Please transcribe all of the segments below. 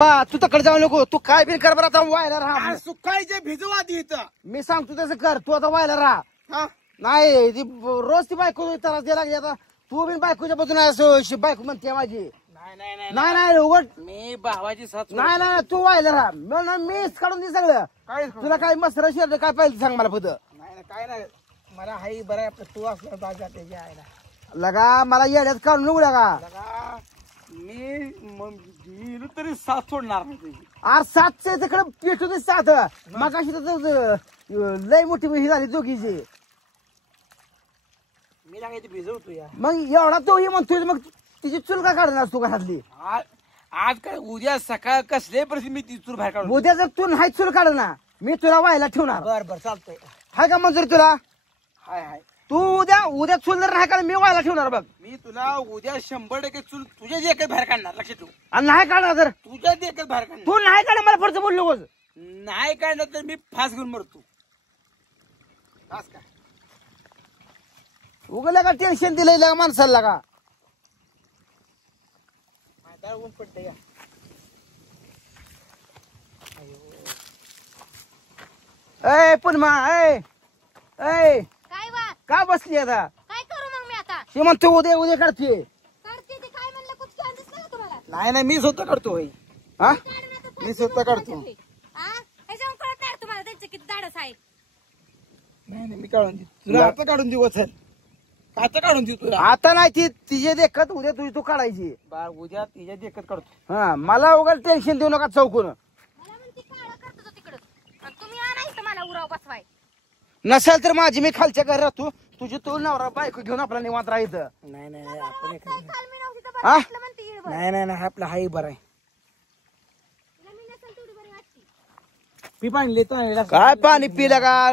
तू तकडे जाऊ नको, तू काय बिन कर बरं, आता व्हायला राहा. सुकाळीचे भिजू आधी इथं. मी सांगतो तसं कर, तू आता व्हायला राहा. नाही ती रोज ती बायको त्रास द्यायला लागली. आता तू बिन बायकोच्या बाजूने बायको म्हणते माझी. नाही नाही उघड, मी भावाची साथ. नाही नाही तू व्हायला राहा. मीच काढून दे सगळं. काय तुला काय मसरा शिरलं काय पाहिजे सांग मला फक्त. नाही काय नाही, मला हाई बरं आहे. तू असला त्याच्या आईला लगा मला येड्यात काढून नको लागा. मी तरी साथ सोडणार नाही तुझी. आर सातशे तिकडे पेटून सात मग अशी लय मोठी ही झाली दोघीची. मी लागायची भिजवतो या. मग एवढा तो ही म्हणतोय, मग तिची चूल का काढणार तू घरातली? आज काय उद्या सकाळ कसल्याही परिस्थिती मी ती चूल बाहेर काढू. उद्या जर तू नाही चूल काढणार मी तुला व्हायला ठेवणार. बर चालतंय. हाय का मंजूर तुला? हाय तू उद्या चूल जर नाही काढ मी व्हायला ठेवणार बघ. मी तुला उद्या 100% चूल तुझ्या देखत बाहेर काढणार. लक्षात ठेव. आणि नाही काढणार तर तुझ्या देखत बाहेर काढणार. तू नाही काढ मला फरचं बोललो नकोस. नाही काढणार तर मी फास घेऊन मरतो. फास काय उगला का टेन्शन दिलंय माणसाला का? माझ्या ऊन पडते या. ए पुन्हा ए काय वा का बसली आता? काय करू मग मी आता? ते म्हणतो उद्या काढते. करते ते काय म्हणलं, कुछ काय दिसलं का तुम्हाला? नाही मी स्वतः काढतो होय. हा मी स्वतः काढतो. ह्याच्यावर कळत नाही तुम्हाला त्यांचे किती धाडस आहे. नाही मी काढून देऊ तुला. आता काढून देऊ वचल. आता काढून देऊ तुला. आता नाही ती तिचे देखत उद्या तुझी तू काढायची. उद्या तिच्या देखत काढतो. हा मला उगाच टेन्शन देऊ नका चौकून. मला म्हणते काळा करतो तिकडं, आणि तुम्ही आणायचं मला उराव बसवाय. नसेल तर माझी मी खालच्या घरी राहतो. तुझी तू नवरा बायको घेऊन आपला निवांत राहायचं. नाही आपण एक काल मी नव्हती तर हा? बघितलं म्हणते येड बरं. नाही आपला हाई बरं आहे. तिला मी नसेल तेवढी बरी वाटते. पी पाणी लेतो. काय पाणी पिलं का?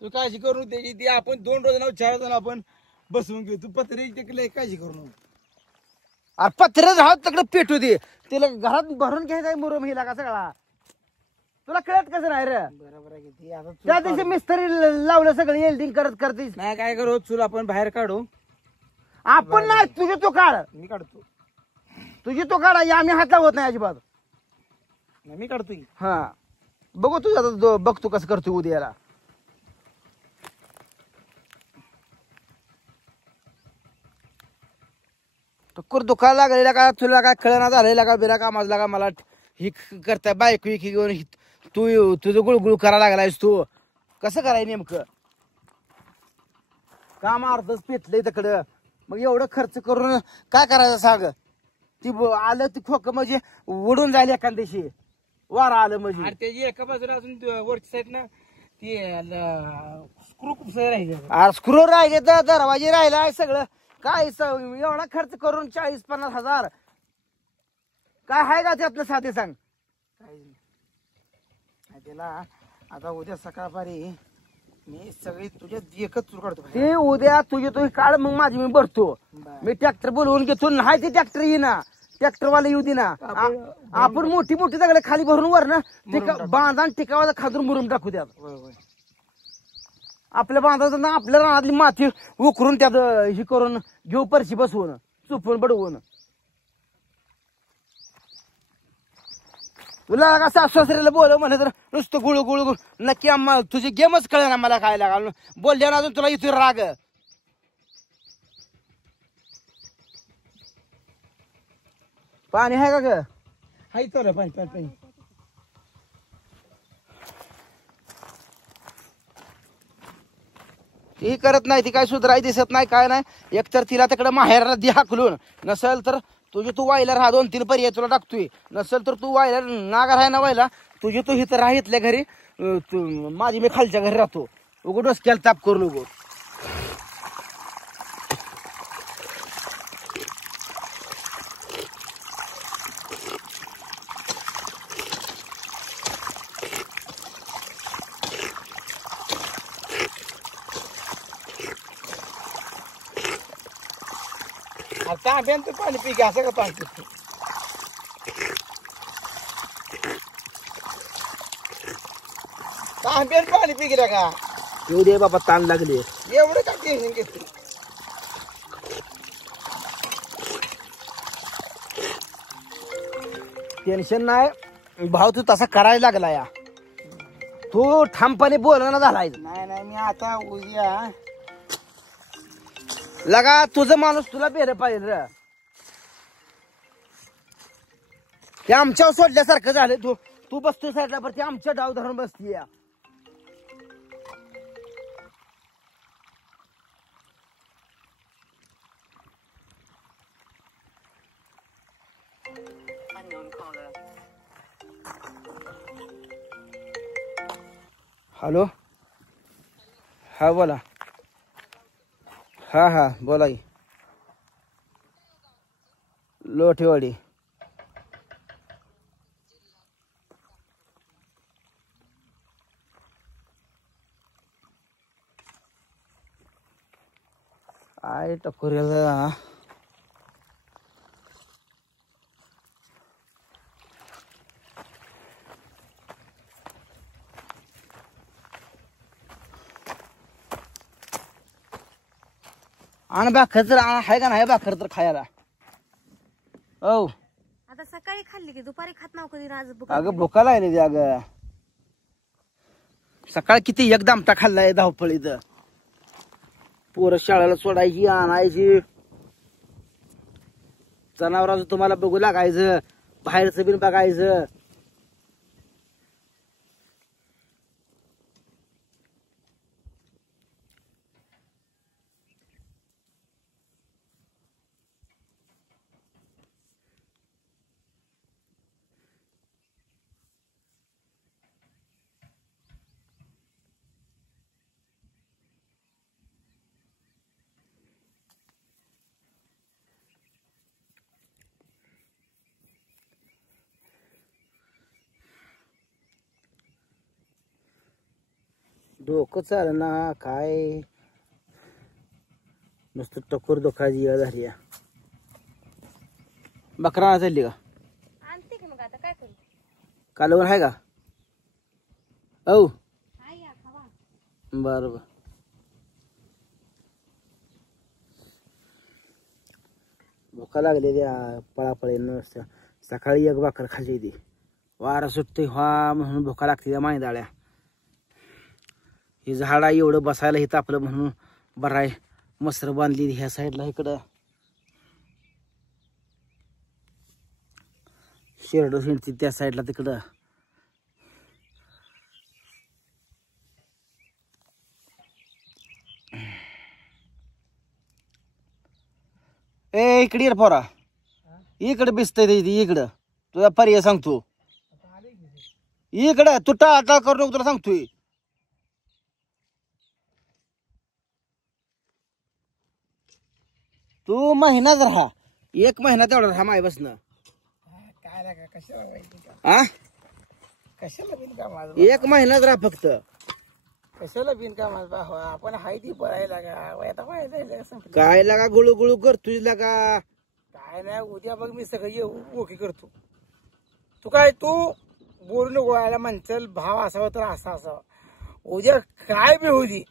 तू काळजी करू त्याची. ती आपण 2 रोज 4 जण आपण बसवून घेऊ. तू पत्रे काळजी करू नको. अरे पत्र राहत तिकडे पेटू दे. तिला घरात भरून घ्यायचा मुरम हिला का सगळा. तुला कळत कसं नाही रे? बरोबर आहे की. आता त्या दिवशी मिस्त्री लावलं सगळं एल्डिंग करतेस. नाही काय करू, चूल आपण बाहेर काढू. आपण नाही तुझी तो काढ. मी काढतो. तुझी तो काढा आम्ही हात लावत नाही अजिबात. मी काढतो की. हा बघू तुझं आता बघतो कसं करतो उद्याला. टक्कर दुखायला लागलेला का? तुला काय कळना झालेला का? बिरा कामाला का मला ही करताय बायको ही घेऊन तू तुझं गुळगुळ करायला लागलायस. तू कसं कराय नेमकं? काम अर्धच पेटलंय तिकडं. मग एवढं खर्च करून काय करायचं सांग? ती आलं ती खोक म्हणजे उडून जाईल एखाद दिवशी. वारा आलं म्हणजे. त्याची एका बाजूला अजून वरची साईड ना ती स्क्रू खूप सारे राहिले. स्क्रू राहिले तर दरवाजे राहिला सगळं. काय एवढा खर्च करून 40-50 हजार काय आहे का त्यातलं? साधे सांग. त्याला आता उद्या सकाळपारी मी सगळी तुझ्या एकच चूल काढतो. ते उद्या तुझी तुझी काढ, मग माझी मी भरतो. मी ट्रॅक्टर बोलवून घेतो. नाही ते ट्रॅक्टर येईना, ट्रॅक्टरवाला येऊ दे ना. आपण मोठी दगड खाली भरून वर ना बांधा टिकावा खाजून मुरुम टाकू द्या. आपल्या बांधाचं ना आपल्या रानातली माती उकरून त्यात ही करून घेऊ, परशी बसवून चुपून बडवून. तुला का सासऱ्याला बोलव म्हणे तर नुसतं गुळू गुळू गुळ. नक्की तुझी गेमच कळे ना मला काय लागा बोलल्या ना अजून तुला इथे राग. पाणी आहे का ग? हाय तर पाणी. ती करत नाही, ती काय सुधराई दिसत नाही काय नाही. एकतर तिला तिकडे माहेरला दे हाकलून. नसेल तर तुझी तू वायला राहा. 2-3 पर्याय तुला टाकतोय. नसेल तर तू वायला नागा राहाय ना वायला तुझी तू इथं राह इथल्या घरी. माझी मी खालच्या घरी राहतो. उघड डोसक्याला ताप करू नको. आता तू पाणी पी घ्या. असं का पाणी पितो? पाणी पी गेला का? येऊ दे बाबा, ताण लागले. एवढं का टेन्शन घेतो? टेन्शन नाही भाऊ तू तसा करायला लागला या तू ठामपणे बोलणं झालाय नाही नाही मी आता उद्या लगा तुझं माणूस तुला बेर पाहिजे रे ते आमच्यावर सोडल्यासारखं झालं तू तू बसतोय साईडला बरं ते आमच्या डाव धरून बसतीय हॅलो हा बोला हा हा बोला की लोठेवाडी आय टकोऱ्याला आणि भाकर तर आहे का नाही भाकर तर खायला औ आता सकाळी खाल्ली की दुपारी खात नाव कधी आज अगं भुका लागली अगं सकाळ किती एक दामटा खाल्लाय धावपळीत पोरं शाळेला सोडायची आणायची जनावरांचं तुम्हाला बघू लागायचं बाहेरचं बिन बघायचं डोकं चाल ना काय नुसतं टकोर दुखायची वेळ झाली बकरा चालली का आणते की मग आता काय करू कालवण आहे का औ हाय या खावा बर बर भुका लागलेली पळापळी नुसत्या सकाळी एक भाकर खाल्ली ती वारा सुटते व्हा म्हणून भुका लागते त्या मायदाळ्या हे झाड आहे एवढं बसायला हे तापलं म्हणून बरं आहे मसर बांधली ह्या साईडला इकडं शेरड हिंडती त्या साईडला तिकडं ए इकडे ये रे पोरा इकडे बिसतय इकडं तुझा पर्याय सांगतो इकडं तू टाळा करू नको तुला सांगतोय तू महिनाच राहा एक महिना तेवढा राहा माय बसनं काय लागा कशाला माहिती का आ कशाला बिनकाम आज एक महिनाच राहा फक्त कशाला बिनकाम आज बा आपण हाय ती पळायला लागा आता व्हायला संपलं काय लागा गुळू गुळू करतोय लागा काय नाही उद्या बघ मी सगळं येऊ ओके करतो तू काय तू बोलू नको यायला म्हणचल भाव असावा तर असा असावा उद्या काय बी होऊ दे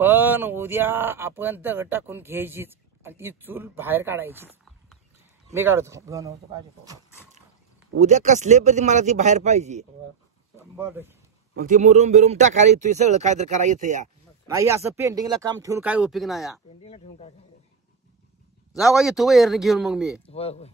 पण उद्या आपण दगड टाकून घ्यायचीच आणि ती चूल बाहेर काढायची मी काढतो घेऊन होतो काय उद्या कसले पण मला ती बाहेर पाहिजे 100% मग ती मुरुम बिरुम टाकायला येतोय सगळं काय तर करा येतं या नाही असं पेंटिंगला काम ठेवून काय उपयोग नाही या पेंटिंगला ठेवून काय जाऊ का येतो वैर घेऊन मग मी होय होय